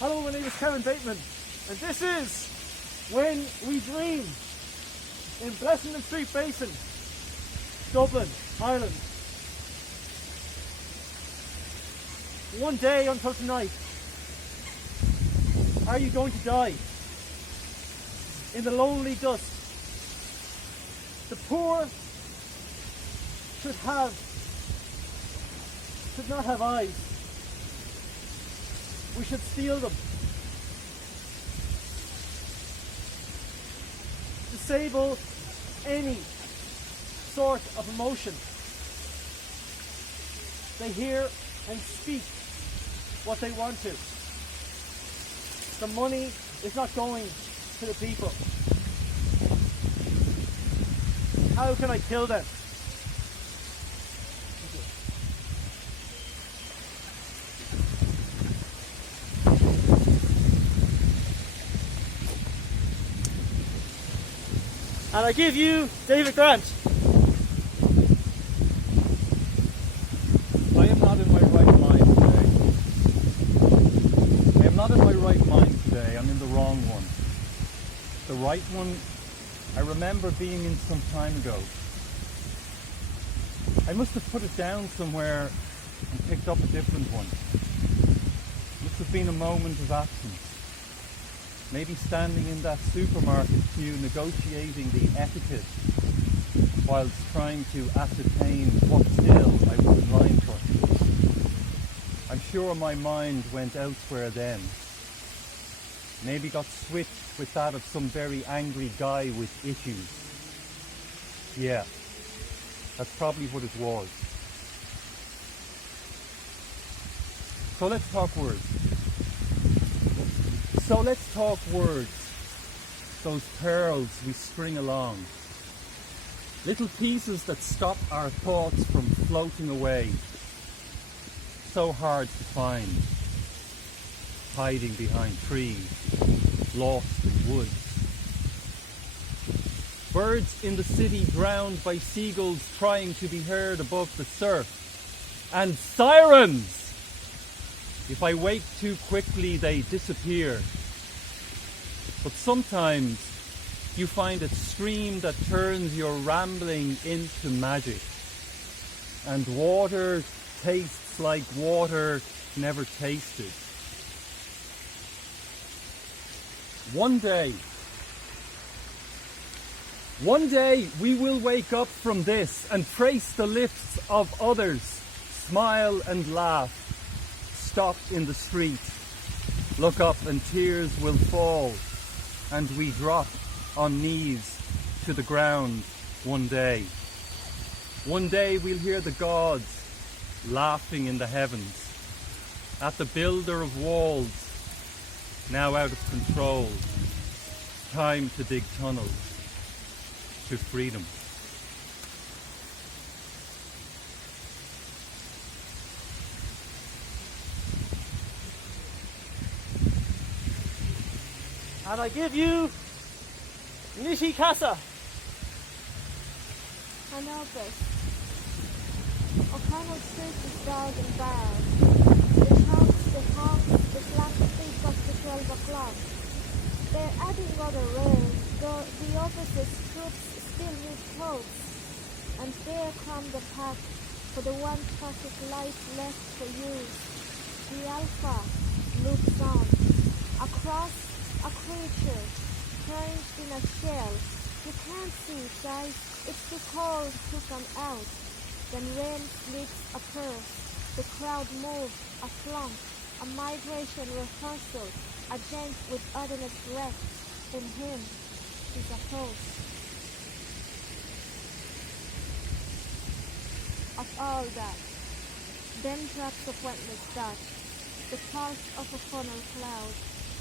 Hello, my name is Bateman, and this is When We Dream in Blessington Street, Basin, Dublin, Ireland. One day until tonight, are you going to die in the lonely dust? The poor should not have eyes. We should steal them. Disable any sort of emotion. They hear and speak what they want to. The money is not going to the people. How can I kill them? And I give you David Grant. I am not in my right mind today. I am not in my right mind today. I'm in the wrong one. The right one, I remember being in some time ago. I must have put it down somewhere and picked up a different one. Must have been a moment of absence. Maybe standing in that supermarket queue negotiating the etiquette whilst trying to ascertain what till I was in line for. I'm sure my mind went elsewhere then. Maybe got switched with that of some very angry guy with issues. Yeah, that's probably what it was. So let's talk words. Those pearls we string along. Little pieces that stop our thoughts from floating away. So hard to find. Hiding behind trees, lost in woods. Birds in the city drowned by seagulls trying to be heard above the surf. And sirens! If I wake too quickly, they disappear. But sometimes you find a stream that turns your rambling into magic. And water tastes like water never tasted. One day we will wake up from this and trace the lifts of others, smile and laugh, stop in the street, look up and tears will fall, and we drop on knees to the ground one day. One day we'll hear the gods laughing in the heavens at the builder of walls, now out of control. Time to dig tunnels to freedom. And I give you Nithy Kasa. I know this. O'Connell Street is dark and bad. The slack speak of the 12 o'clock. They're adding other rails, though the opposite troops still need coats. And there come the pack for the one traffic light left for you. The Alpha looks on. Across a creature, caged in a shell. You can't see its eyes, it's too cold to come out. Then rain slits a purse. The crowd moves, a flunk, a migration rehearsal, a gent with ordinance wreck. In him is a host. Of all that, then drops of wetness that, the pulse of a funnel cloud,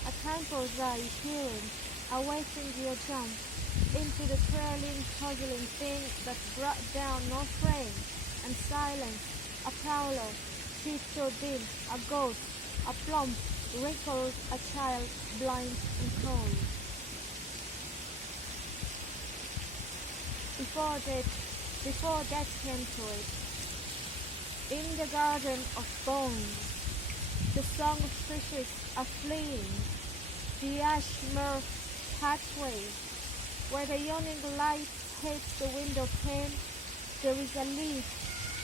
a temple's eye peering, awaiting your jump into the trailing, puzzling thing that brought down no frame and silence, a prowler, teeth so dim, a ghost, a plump, wrinkled, a child, blind and cold. Before death came to it, in the garden of bones, the song of fishes are fleeing, the ash-myrrh pathway, where the yawning light hits the window pane, there is a leaf,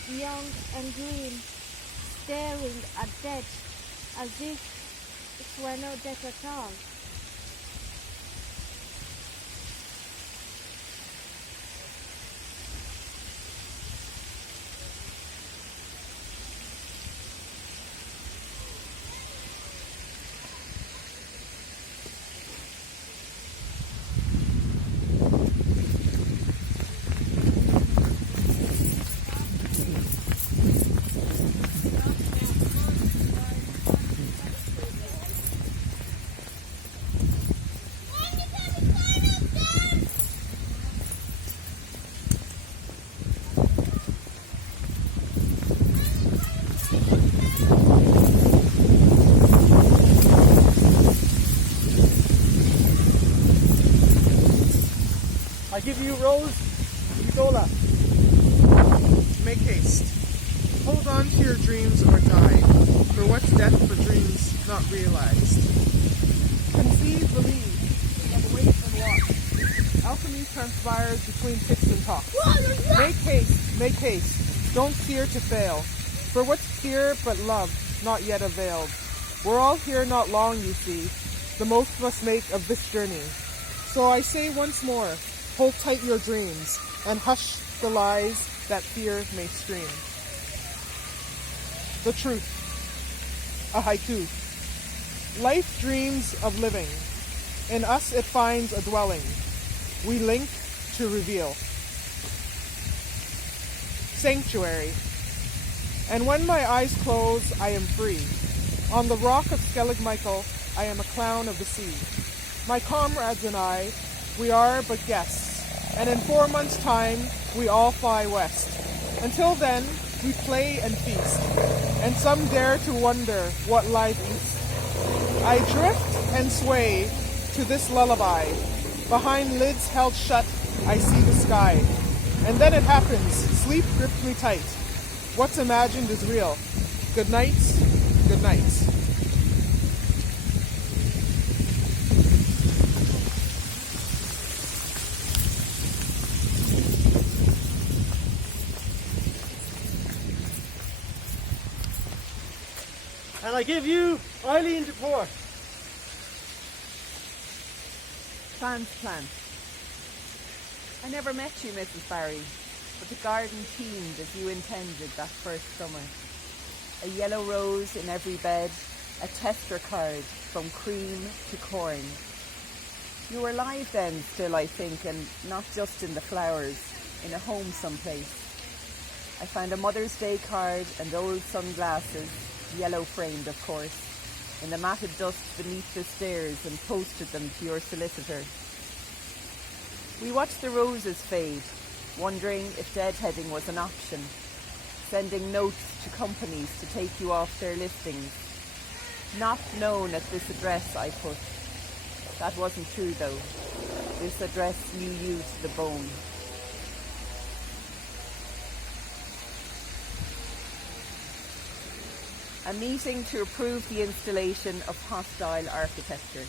young and green, staring at death as if it were no death at all. I give you Rose, Ugoalah. Make haste. Hold on to your dreams or die, for what's death for dreams not realized? Conceive, believe, and wait and watch. Alchemy transpires between ticks and talks. Make haste, don't fear to fail, for what's fear but love not yet availed? We're all here not long, you see, the most must make of this journey. So I say once more, hold tight your dreams, and hush the lies that fear may scream. The truth. A haiku. Life dreams of living. In us it finds a dwelling. We link to reveal. Sanctuary. And when my eyes close, I am free. On the rock of Skellig Michael, I am a clown of the sea. My comrades and I, we are but guests. And in 4 months' time, we all fly west. Until then, we play and feast, and some dare to wonder what life is. I drift and sway to this lullaby. Behind lids held shut, I see the sky. And then it happens, sleep gripped me tight. What's imagined is real. Good night, good night. And I give you Eilín de Paor. Transplant. I never met you, Mrs. Barry, but the garden teemed as you intended that first summer. A yellow rose in every bed, a tester card from cream to corn. You were alive then still, I think, and not just in the flowers, in a home someplace. I found a Mother's Day card and old sunglasses, yellow framed of course, in the matted dust beneath the stairs and posted them to your solicitor. We watched the roses fade, wondering if deadheading was an option, sending notes to companies to take you off their listings. Not known at this address, I put. That wasn't true though. This address knew you to the bone. A meeting to approve the installation of hostile architecture.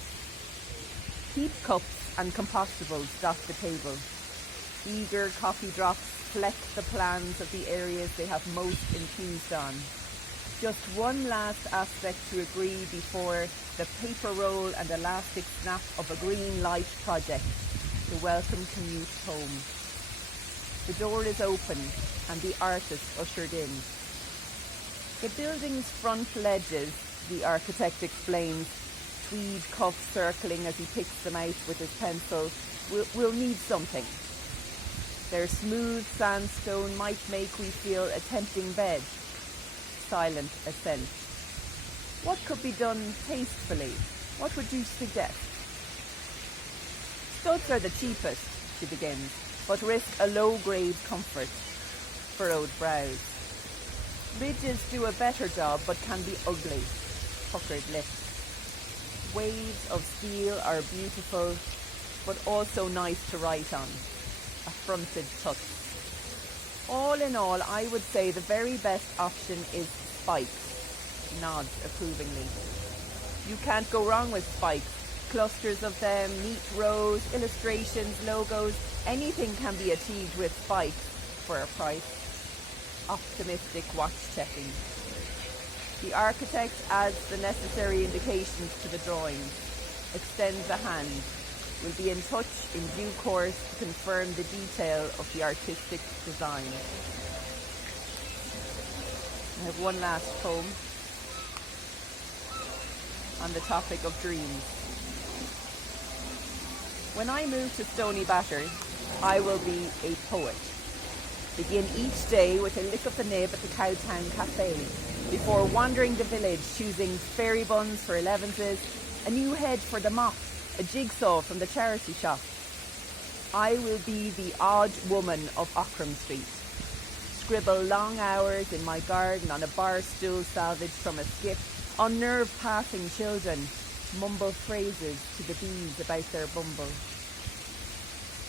Heap cups and compostables dot the table. Eager coffee drops collect the plans of the areas they have most enthused on. Just one last aspect to agree before the paper roll and elastic snap of a green light project, the welcome commute home. The door is open and the artist ushered in. The building's front ledges, the architect explains, tweed cuffs circling as he picks them out with his pencil, will need something. Their smooth sandstone might make we feel a tempting bed. Silent assent. What could be done tastefully? What would you suggest? Studs are the cheapest, she begins, but risk a low-grade comfort. Furrowed brows. Ridges do a better job, but can be ugly. Puckered lips. Waves of steel are beautiful, but also nice to write on. A fronted touch. All in all, I would say the very best option is spikes. nods approvingly. You can't go wrong with spikes. Clusters of them, neat rows, illustrations, logos, anything can be achieved with spikes for a price. Optimistic watch checking. The architect adds the necessary indications to the drawings, extends a hand, will be in touch in due course to confirm the detail of the artistic design. I have one last poem on the topic of dreams. When I move to Stony Batter, I will be a poet. Begin each day with a lick of the nib at the Cowtown Cafe, before wandering the village, choosing fairy buns for 11s, a new head for the mop, a jigsaw from the charity shop. I will be the odd woman of Ockram Street. Scribble long hours in my garden on a bar stool salvaged from a skip, unnerve passing children, mumble phrases to the bees about their bumble.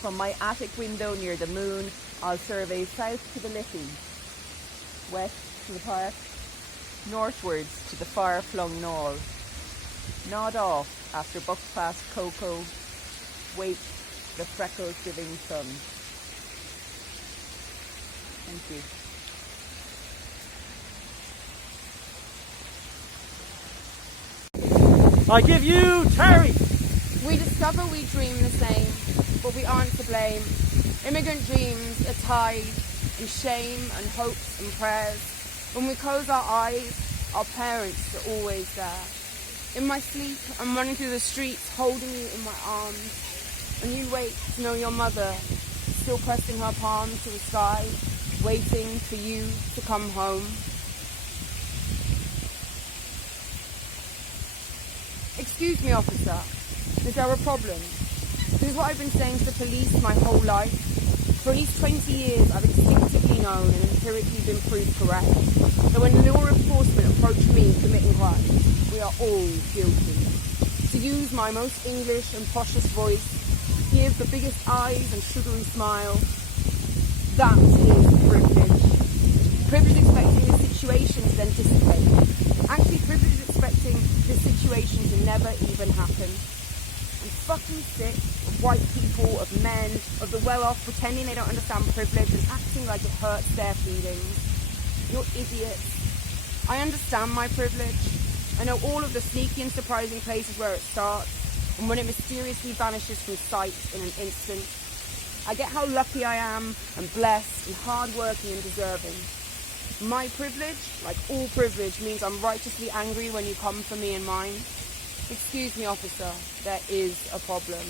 From my attic window near the moon, I'll survey south to the Liffey, west to the park, northwards to the far-flung knoll. Nod off after buckfast cocoa, wake the freckles-giving sun. Thank you. I give you Terry. We discover we dream the same, but we aren't to blame. Immigrant dreams are tied in shame and hopes and prayers. When we close our eyes, our parents are always there. In my sleep, I'm running through the streets, holding you in my arms. And you wait to know your mother, still pressing her palms to the sky, waiting for you to come home. Excuse me, officer. Is there a problem? This is what I've been saying to the police my whole life. For at least 20 years, I've instinctively known and empirically been proved correct that when law enforcement approach me committing crimes, we are all guilty. To use my most English and poshest voice, give the biggest eyes and sugary smile, that is privilege. Privilege is expecting the situation to then dissipate. Actually, privilege is expecting this situation to never even happen. I'm fucking sick of white people, of men, of the well-off pretending they don't understand privilege and acting like it hurts their feelings. You're idiots. I understand my privilege. I know all of the sneaky and surprising places where it starts and when it mysteriously vanishes from sight in an instant. I get how lucky I am and blessed and hardworking and deserving. My privilege, like all privilege, means I'm righteously angry when you come for me and mine. Excuse me, officer, there is a problem.